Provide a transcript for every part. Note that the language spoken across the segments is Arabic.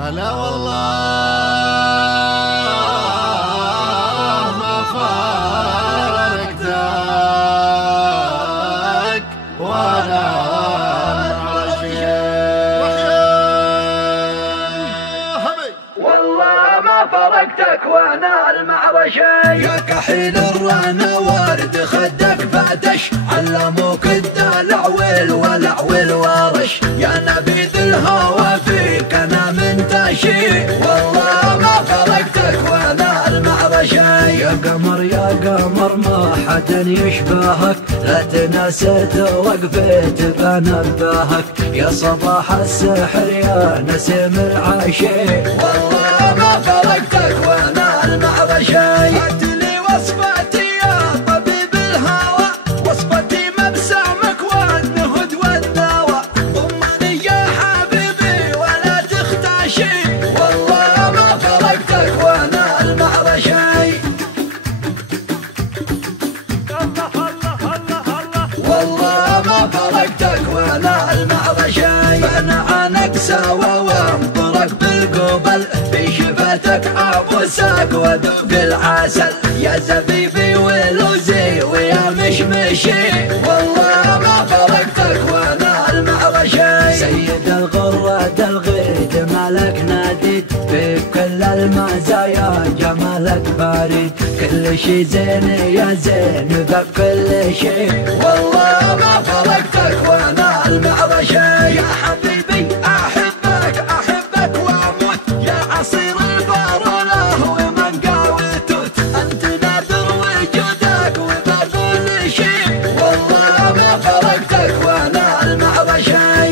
هلا والله ما فارقتك وانا والله ما فرقتك وانا المعرشي. يا كحيل الرانا وارد خدك فاتش، علموك الدلع والولع والورش. يا نبيذ الهوى فيك انا منتشي، والله ما فرقتك وانا المعرشي. يا قمر يا قمر ما حدا يشبهك، لا تنسيت وقفت بنبهك. يا صباح السحر يا نسيم العشي، والله ما فرقتك وانا المعرشي. هاتلي وصفتي يا طبيب الهوى، وصفتي مبسمك والنهد والدواء. ضمني يا حبيبي ولا تختشي، والله ما فرقتك وانا المعرشي. والله ما فرقتك وانا المعرشي. انا عنك سوا وانطرك بالقبل، في شفتك ابوسك وذوق العسل. يا زبيبي ولوزي ويا مشمشي، والله ما فرقتك وانا المعرشي. سيد الغرة الغيد مالك ناديد، في كل المزايا جمالك بارد. كل شي زين يا زين بكل شي، والله ما فرقتك وانا المعرشي. يا حبيبي احبك احبك واموت، يا عصير البرله ومنقاوي توت. انت نادر وجودك وبقول شي، والله ما فرقتك وانا المعرشي.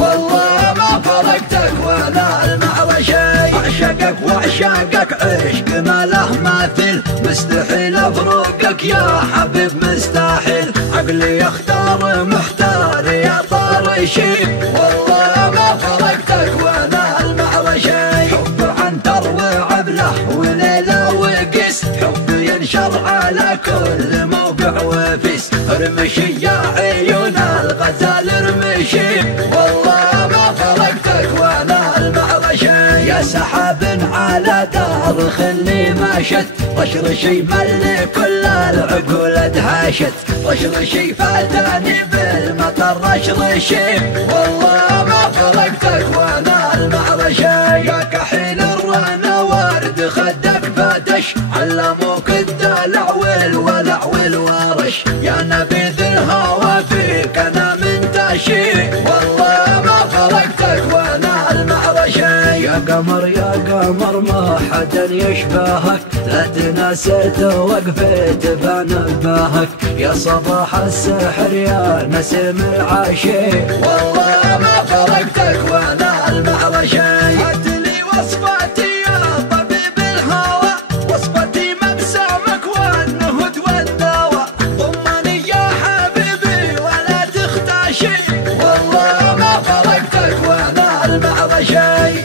والله ما فرقتك وانا المعرشي. اعشقك واعشقك عشق ما له مثيل، مستحيل افرقك يا حبيب مستحيل. عقلي يختار محتار يا طارشي، والله ما فرقتك وانا المعرشي. حب عنتر وعبله وليله وقس، حب ينشر على كل موقع وفيس. ارمشي يا عيون الغزال ارمشي، والله ما فرقتك وانا المعرشي. يا سحاب على دار خلي مشت، رشرشي ملي كل العقول ادهشت. رشرشي فاتاني بالمطر رشرشي، والله ما فرقتك وانا المعرشي. يا كحيل الرانا وارد خدك فاتش، علموك الدلع والولع والورش. يا نبيذ الهوى فيك انا منتشي، والله ما فرقتك وانا المعرشي. يا قمر يا قمر ما حدا يشبهك، لا تنسيت وقفت بنبهك. يا صباح السحر يا نسيم العشي، والله ما فرقتك وانا المعرشي. هاتلي وصفتي يا طبيب الهوى، وصفتي مبسمك والنهد والدواء. ضمني يا حبيبي ولا تختشي، والله ما فرقتك وانا المعرشي.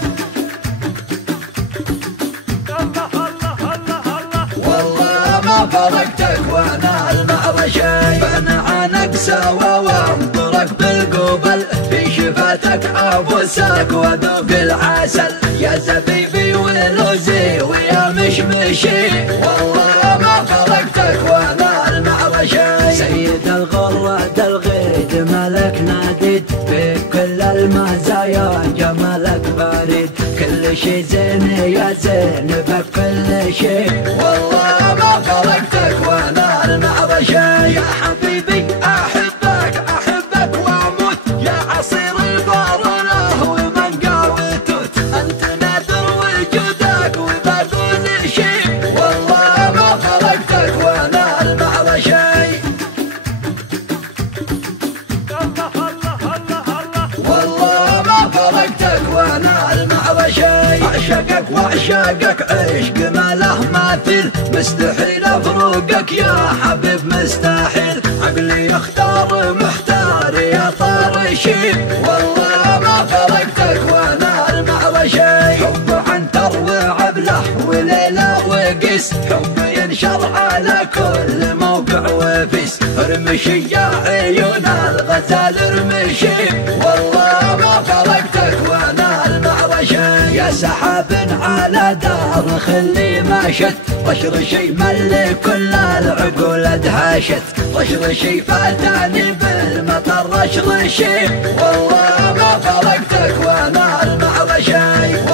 والله ما فرقتك وانا المعرشي. انا عنك سوا وانطرك بالقبل، في شفتك ابوسك وذوق العسل. يا زبيبي ولوزي ويا مشمشي، والله ما فرقتك وانا المعرشي. سيد الغرة الغيد ملك ناديد، في كل المزايا جمالك بارد. كل شي زين يا زين بكل شي، والله ما فرقتك وانا المعرشي. يا حبيبي احبك احبك واموت، يا عصير البرله ومنقاوي توت. انت نادر وجودك وبقول شي، والله ما فرقتك وانا المعرشي. والله ما فرقتك وانا المعرشي. اعشقك واعشقك عشق ما له مثيل، مستحيل افرقك يا حبيب مستحيل. عقلي يختار محتار يا طارشي، والله ما فرقتك وانا المعرشي. حب عنتر وعبله وليله وقس، حب ينشر على كل موقع عويفيس ارمشي يا عيون الغزال ارمشي، والله ما فرقتك وانا المعرشي. يا سحاب على دار خلي ماشت، رشرشي ملي كل العقول ادهشت، رشرشي فاتاني بالمطر رشرشي، والله ما فرقتك وانا المعرشي.